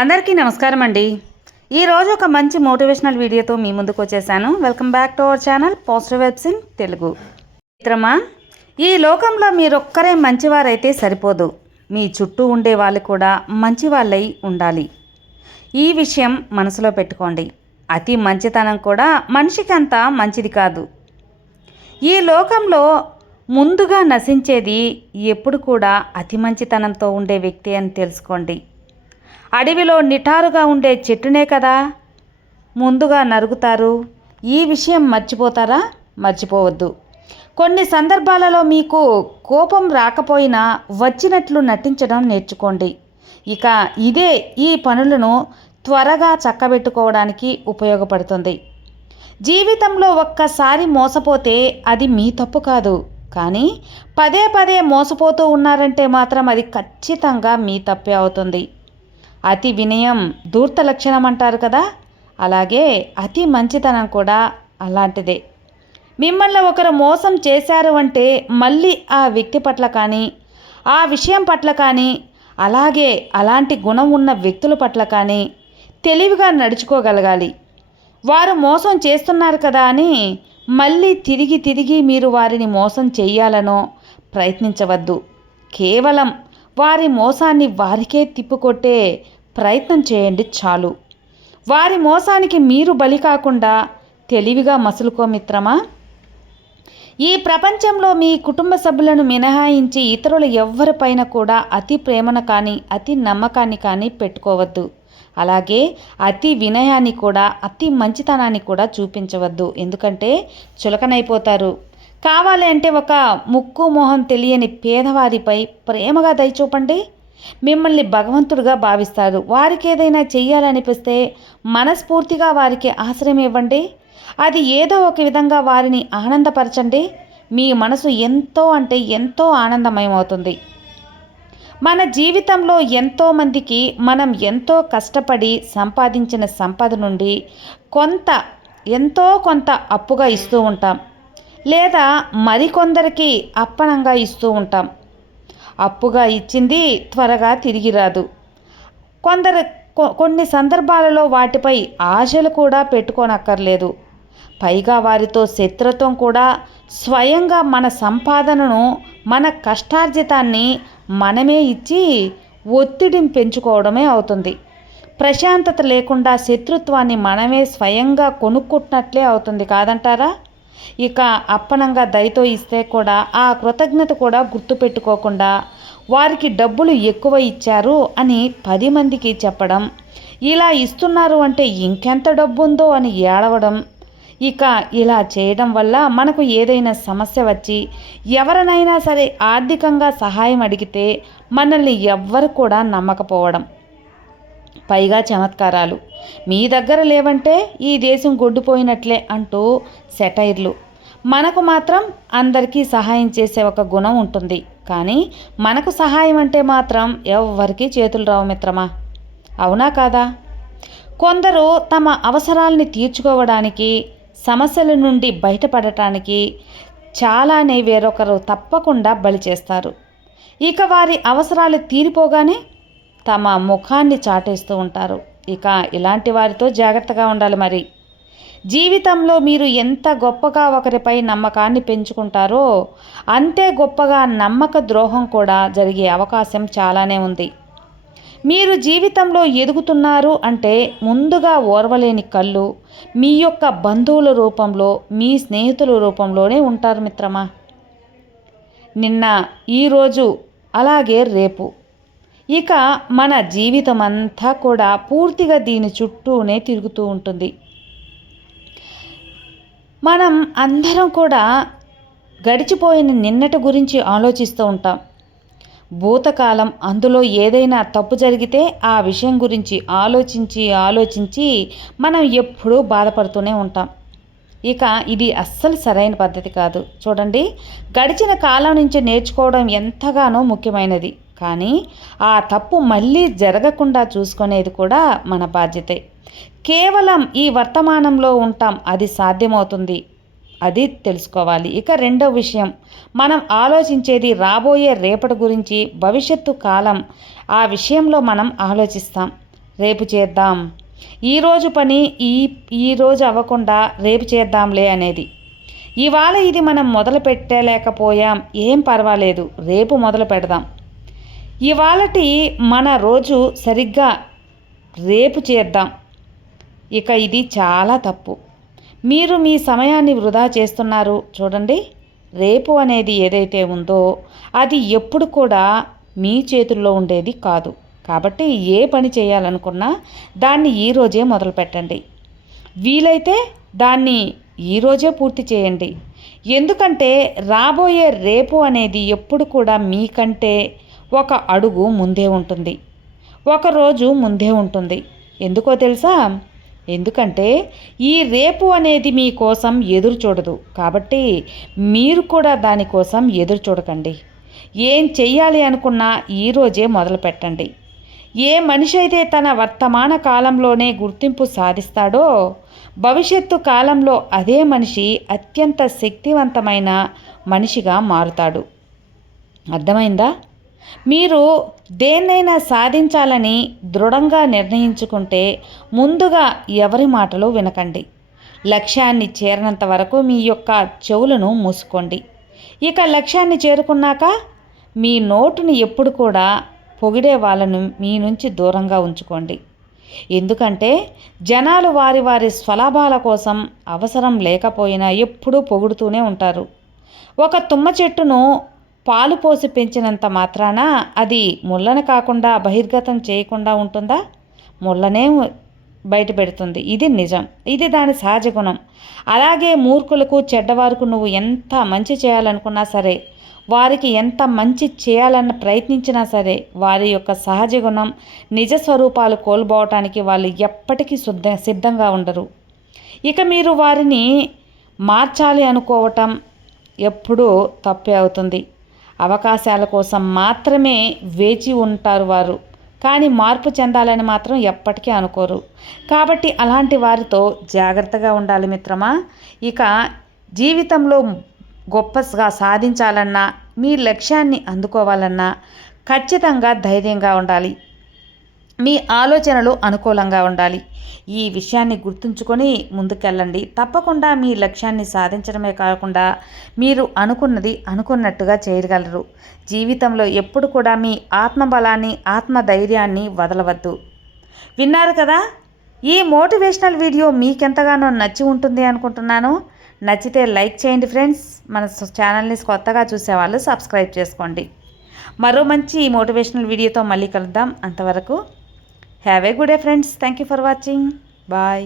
అందరికీ నమస్కారం అండి ఈరోజు ఒక మంచి మోటివేషనల్ వీడియోతో మీ ముందుకు వచ్చేసాను. Welcome back to our channel positive vibes in Telugu. మిత్రమా ఈ లోకంలో మీరొక్కరే మంచివారైతే సరిపోదు. మీ చుట్టూ ఉండే వాళ్ళు కూడా మంచి వాళ్ళై ఉండాలి. ఈ విషయం మనసులో పెట్టుకోండి. అతి మంచితనం కూడా మనిషికి అంత మంచిది కాదు. ఈ లోకంలో ముందుగా నశించేది ఎప్పుడు కూడా అతి మంచితనంతో ఉండే వ్యక్తి అని తెలుసుకోండి. అడవిలో నిటారుగా ఉండే చెట్టునే కదా. ముందుగా నరుగుతారు. ఈ విషయం మర్చిపోతారా? మర్చిపోవద్దు. కొన్ని సందర్భాలలో మీకు కోపం రాకపోయినా వచ్చినట్లు నటించడం నేర్చుకోండి. ఇక ఇదే ఈ పనులను త్వరగా చక్కబెట్టుకోవడానికి ఉపయోగపడుతుంది. జీవితంలో ఒక్కసారి మోసపోతే అది మీ తప్పు కాదు. కానీ పదే పదే మోసపోతూ ఉన్నారంటే మాత్రం అది ఖచ్చితంగా మీ తప్పే అవుతుంది. అతి వినయం ధూర్త లక్షణం అంటారు కదా? అలాగే అతి మంచితనం కూడా అలాంటిదే. మిమ్మల్ని ఒకరు మోసం చేశారు అంటే మళ్ళీ ఆ వ్యక్తి పట్ల కానీ ఆ విషయం పట్ల కానీ అలాగే అలాంటి గుణం ఉన్న వ్యక్తుల పట్ల కానీ తెలివిగా నడుచుకోగలగాలి. వారు మోసం చేస్తున్నారు కదా అని మళ్ళీ తిరిగి తిరిగి మీరు వారిని మోసం చేయాలనో ప్రయత్నించవద్దు. కేవలం వారి మోసాన్ని వారికే తిప్పుకొట్టే ప్రయత్నం చేయండి చాలు. వారి మోసానికి మీరు బలి కాకుండా తెలివిగా మసులుకో మిత్రమా? ఈ ప్రపంచంలో మీ కుటుంబ సభ్యులను మినహాయించి ఇతరుల ఎవ్వరిపైన కూడా అతి ప్రేమను కానీ అతి నమ్మకాన్ని కానీ పెట్టుకోవద్దు. అలాగే అతి వినయాన్ని కూడా అతి మంచితనాన్ని కూడా చూపించవద్దు. ఎందుకంటే చులకనైపోతారు. కావాలి అంటే ఒక ముక్కు మొహం తెలియని పేదవారిపై ప్రేమగా దయచూపండి మిమ్మల్ని భగవంతుడుగా భావిస్తారు. వారికి ఏదైనా చెయ్యాలనిపిస్తే మనస్ఫూర్తిగా వారికి ఆశ్రయం ఇవ్వండి. అది ఏదో ఒక విధంగా వారిని ఆనందపరచండి. మీ మనసు ఎంతో అంటే ఎంతో ఆనందమయమవుతుంది. మన జీవితంలో ఎంతోమందికి మనం ఎంతో కష్టపడి సంపాదించిన సంపద నుండి కొంత ఎంతో కొంత అప్పుగా ఇస్తూ ఉంటాం. లేదా మరికొందరికి అప్పనంగా ఇస్తూ ఉంటాం. అప్పుగా ఇచ్చింది త్వరగా తిరిగి రాదు. కొందరు కొన్ని సందర్భాలలో వాటిపై ఆశలు కూడా పెట్టుకోనక్కర్లేదు. పైగా వారితో శత్రుత్వం కూడా స్వయంగా మన సంపాదనను మన కష్టార్జితాన్ని మనమే ఇచ్చి ఒత్తిడిని పెంచుకోవడమే అవుతుంది. ప్రశాంతత లేకుండా శత్రుత్వాన్ని మనమే స్వయంగా కొనుక్కుంటున్నట్లే అవుతుంది కాదంటారా? ఇక అప్పనంగా దయతో ఇస్తే కూడా ఆ కృతజ్ఞత కూడా గుర్తుపెట్టుకోకుండా వారికి డబ్బులు ఎక్కువ ఇచ్చారు అని పది మందికి చెప్పడం ఇలా ఇస్తున్నారు అంటే ఇంకెంత డబ్బు ఉందో అని ఏడవడం ఇక ఇలా చేయడం వల్ల మనకు ఏదైనా సమస్య వచ్చి ఎవరినైనా సరే ఆర్థికంగా సహాయం అడిగితే మనల్ని ఎవ్వరు కూడా నమ్మకపోవడం. పైగా చమత్కారాలు. మీ దగ్గర లేవంటే ఈ దేశం గొడ్డుపోయినట్లే అంటూ సెటైర్లు. మనకు మాత్రం అందరికీ సహాయం చేసే ఒక గుణం ఉంటుంది. కానీ మనకు సహాయం అంటే మాత్రం ఎవ్వరికీ చేతులు రావు మిత్రమా? అవునా కాదా? కొందరు తమ అవసరాలని తీర్చుకోవడానికి సమస్యల నుండి బయటపడటానికి చాలానే వేరొకరు తప్పకుండా బలి చేస్తారు. ఇక వారి అవసరాలు తీరిపోగానే తమ ముఖాన్ని చాటేస్తూ ఉంటారు. ఇక ఇలాంటి వారితో జాగ్రత్తగా ఉండాలి మరి. జీవితంలో మీరు ఎంత గొప్పగా ఒకరిపై నమ్మకాన్ని పెంచుకుంటారో అంతే గొప్పగా నమ్మక ద్రోహం కూడా జరిగే అవకాశం చాలానే ఉంది. మీరు జీవితంలో ఎదుగుతున్నారు అంటే ముందుగా ఓర్వలేని కళ్ళు మీ యొక్క బంధువుల రూపంలో మీ స్నేహితుల రూపంలోనే ఉంటారు మిత్రమా? నిన్న ఈరోజు అలాగే రేపు. ఇక మన జీవితం అంతా కూడా పూర్తిగా దీని చుట్టూనే తిరుగుతూ ఉంటుంది. మనం అందరం కూడా గడిచిపోయిన నిన్నటి గురించి ఆలోచిస్తూ ఉంటాం. భూతకాలం అందులో ఏదైనా తప్పు జరిగితే ఆ విషయం గురించి ఆలోచించి ఆలోచించి మనం ఎప్పుడూ బాధపడుతూనే ఉంటాం. ఇక ఇది అస్సలు సరైన పద్ధతి కాదు. చూడండి గడిచిన కాలం నుంచి నేర్చుకోవడం ఎంతగానో ముఖ్యమైనది. కానీ ఆ తప్పు మళ్ళీ జరగకుండా చూసుకునేది కూడా మన బాధ్యతే. కేవలం ఈ వర్తమానంలో ఉంటాం అది సాధ్యమవుతుంది. అది తెలుసుకోవాలి. ఇక రెండో విషయం మనం ఆలోచించేది రాబోయే రేపటి గురించి భవిష్యత్తు కాలం ఆ విషయంలో మనం ఆలోచిస్తాం. రేపు చేద్దాం. ఈరోజు పని ఈ ఈరోజు అవ్వకుండా రేపు చేద్దాంలే అనేది. ఇవాళ ఇది మనం మొదలు పెట్టలేకపోయాం ఏం పర్వాలేదు రేపు మొదలు పెడదాం ఇవాళటి మన రోజు సరిగ్గా రేపు చేద్దాం. ఇక ఇది చాలా తప్పు. మీరు మీ సమయాన్ని వృధా చేస్తున్నారు. చూడండి రేపు అనేది ఏదైతే ఉందో అది ఎప్పుడు కూడా మీ చేతుల్లో ఉండేది కాదు. కాబట్టి ఏ పని చేయాలనుకున్నా దాన్ని ఈరోజే మొదలు పెట్టండి. వీలైతే దాన్ని ఈరోజే పూర్తి చేయండి. ఎందుకంటే రాబోయే రేపు అనేది ఎప్పుడు కూడా మీకంటే ఒక అడుగు ముందే ఉంటుంది. ఒక రోజు ముందే ఉంటుంది. ఎందుకో తెలుసా? ఎందుకంటే ఈ రేపు అనేది మీకోసం ఎదురు చూడదు. కాబట్టి మీరు కూడా దానికోసం ఎదురు చూడకండి. ఏం చెయ్యాలి అనుకున్నా ఈరోజే మొదలు పెట్టండి. ఏ మనిషి అయితే తన వర్తమాన కాలంలోనే గుర్తింపు సాధిస్తాడో భవిష్యత్తు కాలంలో అదే మనిషి అత్యంత శక్తివంతమైన మనిషిగా మారుతాడు. అర్థమైందా? మీరు దేన్నైనా సాధించాలని దృఢంగా నిర్ణయించుకుంటే ముందుగా ఎవరి మాటలు వినకండి. లక్ష్యాన్ని చేరినంత వరకు మీ యొక్క చెవులను మూసుకోండి. ఇక లక్ష్యాన్ని చేరుకున్నాక మీ నోటుని ఎప్పుడు కూడా పొగిడే వాళ్ళను మీ నుంచి దూరంగా ఉంచుకోండి. ఎందుకంటే జనాలు వారి వారి స్వలాభాల కోసం అవసరం లేకపోయినా ఎప్పుడూ పొగుడుతూనే ఉంటారు. ఒక తుమ్మ చెట్టును పాలు పోసి పెంచినంత మాత్రాన అది ముళ్ళను కాకుండా బహిర్గతం చేయకుండా ఉంటుందా? ముళ్ళనే బయట పెడుతుంది. ఇది నిజం. ఇది దాని సహజ గుణం. అలాగే మూర్ఖులకు చెడ్డవారికి నువ్వు ఎంత మంచి చేయాలనుకున్నా సరే వారికి ఎంత మంచి చేయాలన్న ప్రయత్నించినా సరే వారి యొక్క సహజ గుణం నిజ స్వరూపాలు కోల్పోవటానికి వాళ్ళు ఎప్పటికీ శుద్ధ సిద్ధంగా ఉండరు. ఇక మీరు వారిని మార్చాలి అనుకోవటం ఎప్పుడూ తప్పే అవుతుంది. అవకాశాల కోసం మాత్రమే వేచి ఉంటారు వారు. కానీ మార్పు చెందాలని మాత్రం ఎప్పటికీ అనుకోరు. కాబట్టి అలాంటి వారితో జాగ్రత్తగా ఉండాలి మిత్రమా. ఇక జీవితంలో గొప్పగా సాధించాలన్నా మీ లక్ష్యాన్ని అందుకోవాలన్నా ఖచ్చితంగా ధైర్యంగా ఉండాలి. మీ ఆలోచనలు అనుకూలంగా ఉండాలి. ఈ విషయాన్ని గుర్తుంచుకొని ముందుకెళ్ళండి. తప్పకుండా మీ లక్ష్యాన్ని సాధించడమే కాకుండా మీరు అనుకున్నది అనుకున్నట్టుగా చేయగలరు. జీవితంలో ఎప్పుడు కూడా మీ ఆత్మబలాన్ని ఆత్మధైర్యాన్ని వదలవద్దు. విన్నారు కదా? ఈ మోటివేషనల్ వీడియో మీకెంతగానో నచ్చి ఉంటుంది అనుకుంటున్నాను. నచ్చితే లైక్ చేయండి ఫ్రెండ్స్. మన ఛానల్ని కొత్తగా చూసేవాళ్ళు సబ్స్క్రైబ్ చేసుకోండి. మరో మంచి మోటివేషనల్ వీడియోతో మళ్ళీ కలుద్దాం. అంతవరకు have a good day friends thank you for watching bye